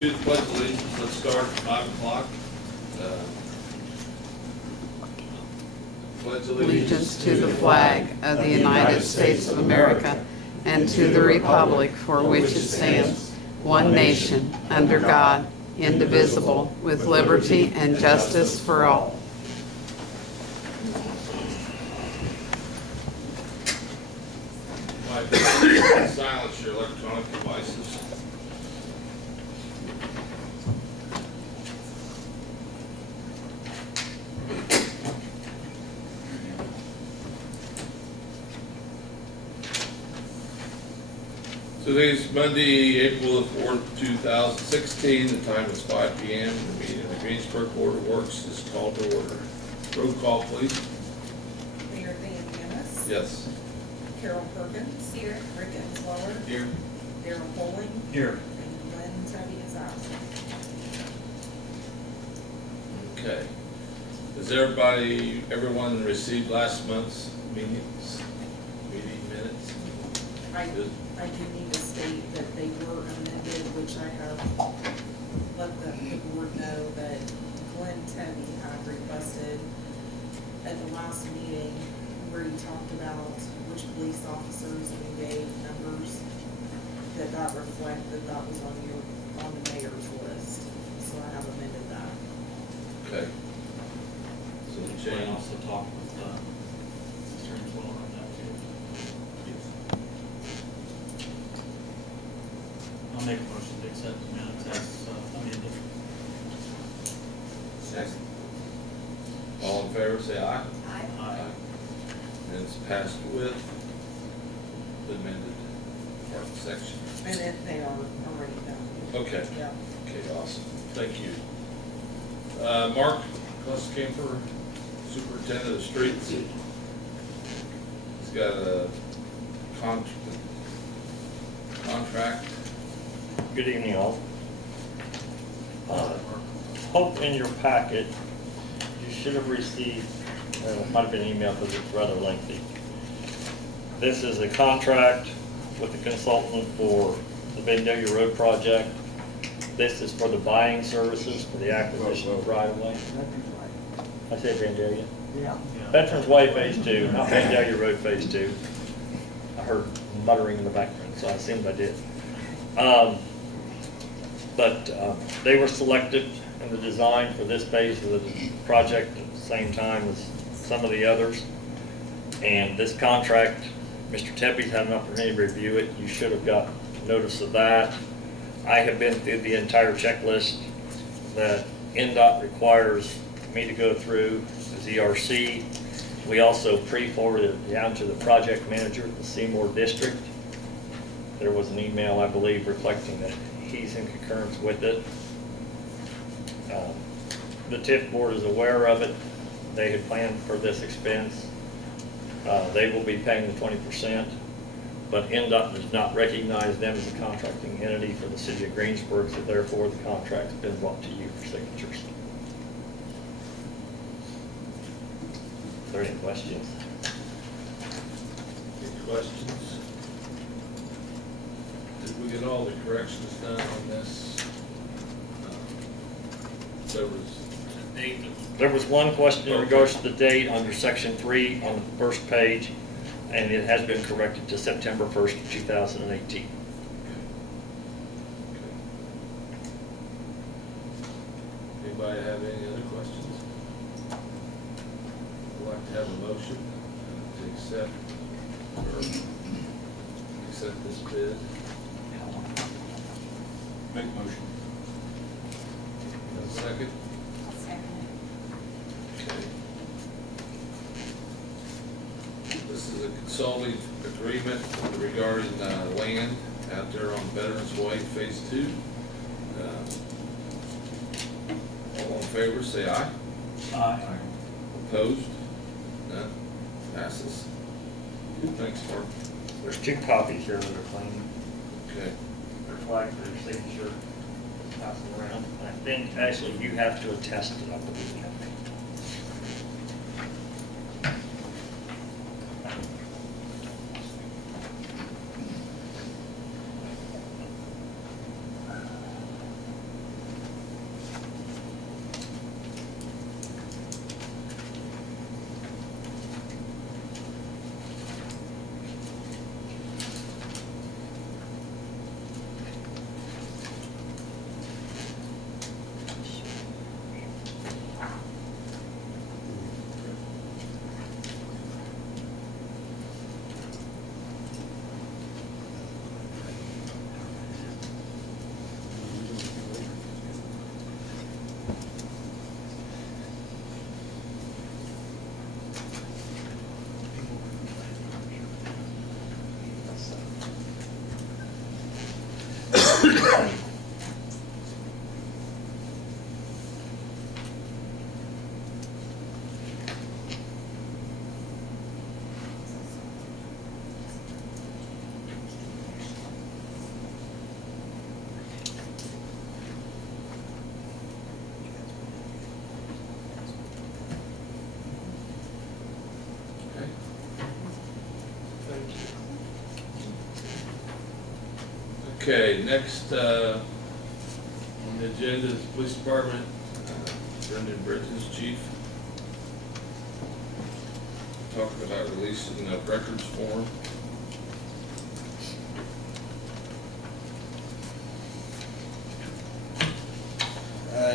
Do the pledge of allegiance. Let's start at 5 o'clock. Pledge Allegiance to the flag of the United States of America and to the republic for which it stands, one nation, under God, indivisible, with liberty and justice for all. Silence your electronic devices. Today's Monday, April the 4th, 2016. The time is 5 p.m. The meeting of the Greenburg Board of Works is called to order. Roll call, please. Mayor Dan Manus. Yes. Carol Perkins. Here. Rick Enslower. Here. Darryl Bowling. Here. And Glenn Tubby is absent. Okay. Has everyone received last month's meeting minutes? Good. I do need to state that they were amended, which I have let the board know that Glenn Tubby had requested at the last meeting where you talked about which police officers you gave numbers, that reflected that was on the mayor's list. So I have amended that. Okay. So the I change. also talked with Mr. Enslower on that too. I'll make a motion to accept the minutes as amended. Second. All in favor, say aye. Aye. And it's passed with the amended part section. And they are already done. Okay. Yeah. Okay, awesome. Thank you. Mark Klosterkemper, Superintendent of Streets. He's got a contract. Good evening, all. Hope in your packet, you should have received, it might have been emailed because it's rather lengthy. This is a contract with the consultant for the Vandalia Road project. This is for the buying services for the acquisition of right-of-way. I said Vandalia. Yeah. Veterans Way Phase 2, not Vandalia Road Phase 2. I heard muttering in the background, so I assumed I did. But they were selected in the design for this phase of the project at the same time as some of the others. And this contract, Mr. Teppe's had an opportunity to review it. You should have got notice of that. I have been through the entire checklist that NDOT requires me to go through as ERC. We also pre-forwarded it down to the project manager of the Seymour District. There was an email, I believe, reflecting that he's in concurrence with it. The TIF board is aware of it. They had planned for this expense. They will be paying the 20%, but NDOT does not recognize them as a contracting entity for the city of Greensburg, so therefore the contract's been brought to you for signatures. Are there any questions? Any questions? Did we get all the corrections done on this? There was one question in regards to the date under section 3 on the first page, and it has been corrected to September 1st, 2018. Anybody have any other questions? I'd like to have a motion to accept this bid. Make a motion. And a second? I'll second Okay. This is a consulting agreement regarding land out there on Veterans Way Phase 2. All in favor, say aye. Aye. Opposed? None? Passes. Thanks, Mark. There's 2 copies here that are clean. Okay. They're flagged for your signature. Pass them around. I think actually you have to attest it, I believe. Okay, next, on the agenda is Police Department, Brendan Bridges, Chief. Talking about releasing the records form.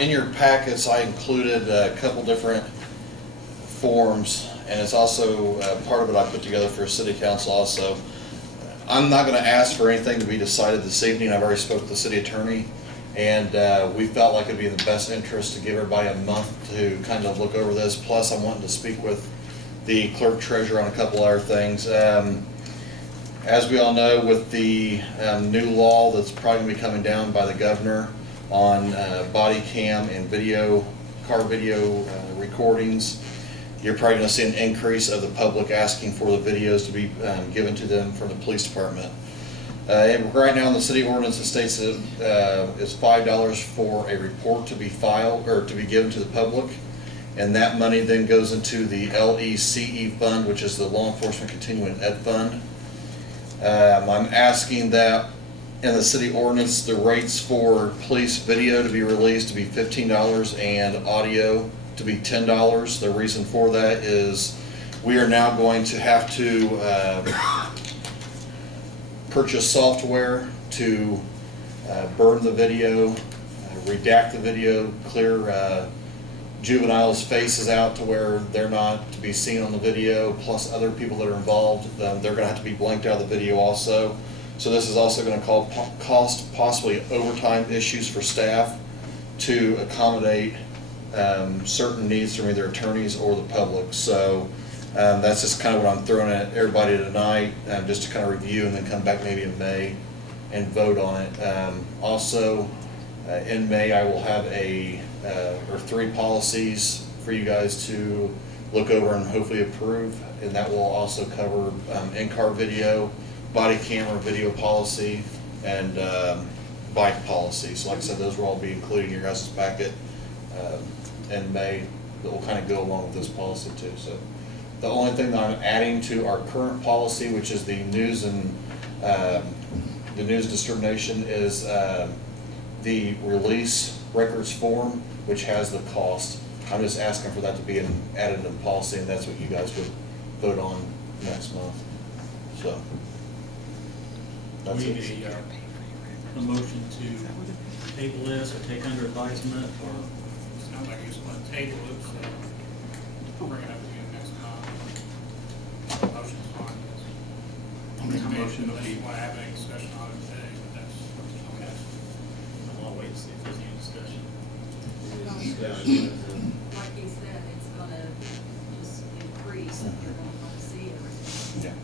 In your packets, I included a couple different forms, and it's also part of it I put together for City Council also. I'm not going to ask for anything to be decided this evening. I've already spoke to the city attorney, and we felt like it'd be in the best interest to give everybody a month to kind of look over this. Plus, I'm wanting to speak with the clerk treasurer on a couple other things. As we all know, with the new law that's probably going to be coming down by the governor on body cam and video, car video recordings, you're probably going to see an increase of the public asking for the videos to be given to them from the police department. And right now in the city ordinance, it states that it's $5 for a report to be filed or to be given to the public, and that money then goes into the LECE fund, which is the Law Enforcement Continuing Ed Fund. I'm asking that in the city ordinance, the rates for police video to be released to be $15 and audio to be $10. The reason for that is we are now going to have to purchase software to burn the video, redact the video, clear juveniles' faces out to where they're not to be seen on the video, plus other people that are involved, they're going to have to be blanked out of the video also. So this is also going to cost possibly overtime issues for staff to accommodate certain needs from either attorneys or the public. So that's just kind of what I'm throwing at everybody tonight, just to kind of review and then come back maybe in May and vote on it. Also, in May I will have or 3 policies for you guys to look over and hopefully approve, and that will also cover in-car video, body camera video policy, and bike policy. So like I said, those will all be included in your guys' packet in May that will kind of go along with this policy too. So the only thing that I'm adding to our current policy, which is the news and the news discrimination, is the release records form, which has the cost. I'm just asking for that to be added in policy, and that's what you guys would vote on next month. So that's We it. need a motion to table this or take under advisement, or Sounds like you just want to table it, so bring it up again next month. Motion's fine. I'll make a motion Unless that you we, want to have any discussion on it today, but that's okay. I'll wait and see if there's any discussion. Like he said, it's gonna just increase, and you're gonna want to see everything. Yeah.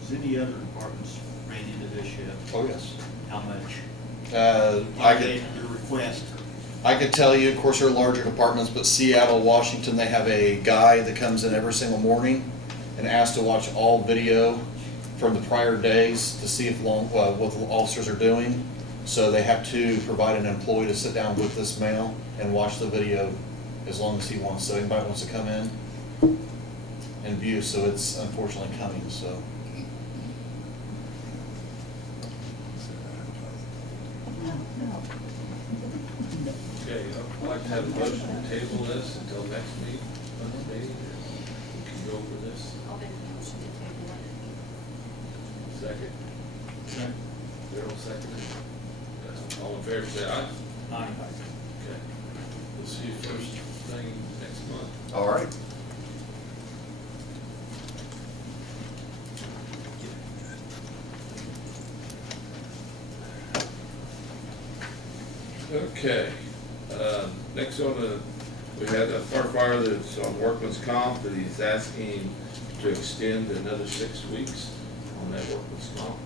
Has any other departments ran into this yet? Oh, yes. How much? I could, Your request? I could tell you, of course, there are larger departments, but Seattle, Washington, they have a guy that comes in every single morning and asks to watch all video from the prior days to see if what the officers are doing. So they have to provide an employee to sit down with this male and watch the video as long as he wants. So anybody wants to come in and view, so it's unfortunately coming, so. Okay, I'd like to have a motion to table this until next meeting, Monday, we can go over this. I'll make a motion to table it. Second, Okay. Darryl seconded. All in favor, say aye. Aye. Okay. We'll see you first thing next month. All right. Okay, next on we had a firefighter that's on workman's comp, that he's asking to extend another 6 weeks on that workman's comp.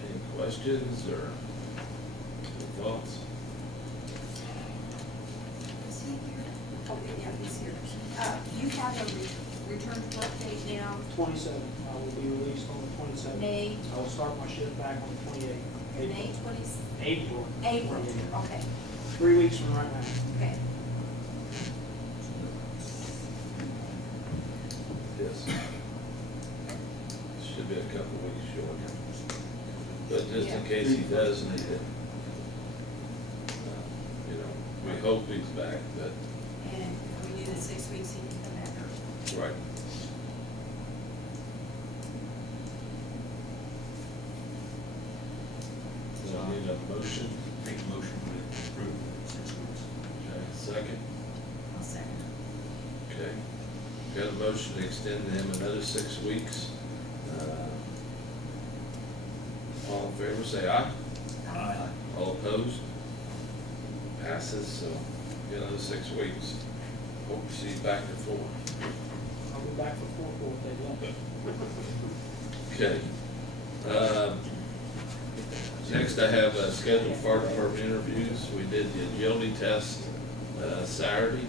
Any questions or any thoughts? Is he here? Oh, yeah, he's here. You have a return to work date now, 27, I will be released on the 27th. May, I will start my shift back on the 28th. May 20, April. April, okay, 3 weeks from right now. okay. Yes. to be a couple weeks short. But just in case he does need it, you know, we hope he's back, but, And if we do the 6 weeks, he can come back early. right. So I need a motion. Make a motion to approve 6 weeks. Okay, second. I'll second. Okay. Got a motion to extend them another 6 weeks. All in favor, say aye. Aye. All opposed? Passes, so get another 6 weeks. Hope to see you back at 4. I'll be back for 4 if they want. Okay. Next, I have scheduled fire department interviews. We did the agility test Saturday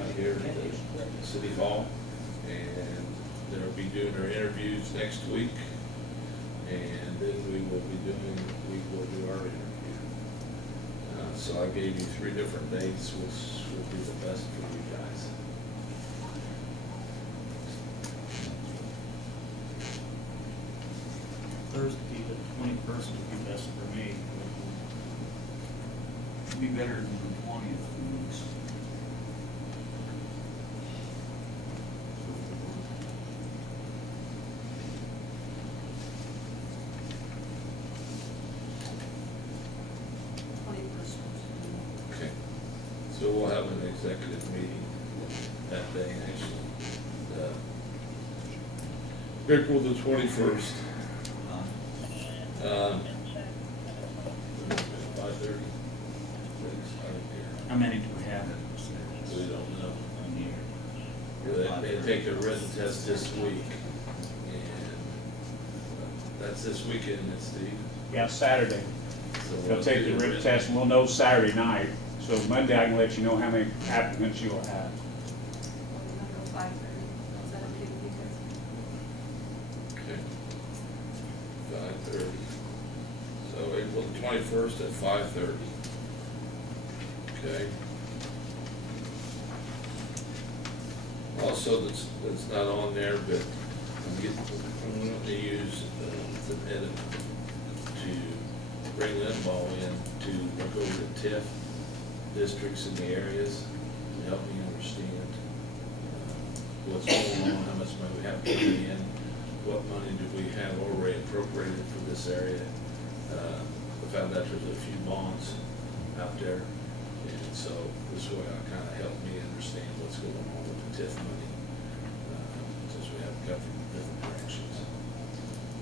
out here at the City Hall, and they'll be doing their interviews next week, and then we will do our interview. So I gave you 3 different dates, which will be the best for you guys. Thursday, the 21st would be best for me. It'd be better than the 20th weeks. Okay, so we'll have an executive meeting that day, actually. April the 21st. 5:30. How many do we have? We don't know. They take the written test this week, and that's this weekend, Steve. Yeah, Saturday. So They'll we'll take do the written test, and we'll know Saturday night. So Monday, I can let you know how many applicants you will have. Number 5:30, is that okay with you guys? Okay. 5:30. So April the 21st at 5:30. Okay. Also, that's not on there, but I'm going to use the edit to bring them all in to look over the TIF districts in the areas to help me understand what's going on, how much money we have coming in, what money do we have already appropriated for this area. I found out there's a few bonds out there, and so this way I kind of help me understand what's going on with the TIF money, since we have cut from different directions.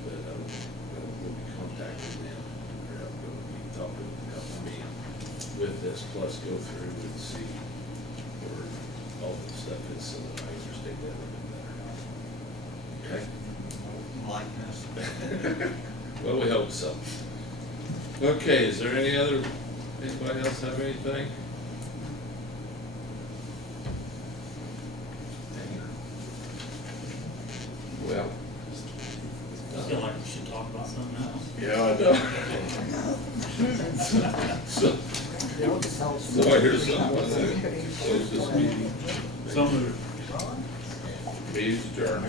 But we'll be contacting them, or we'll be talking, helping me with this, plus go through and see where all the stuff is, so that I understand that a little bit better. Okay? Like this. Well, we hope so. Okay, is there anybody else have anything? Well. I feel like we should talk about something else. Yeah, I know. So I hear someone close this meeting. Some of Meeting's adjourned.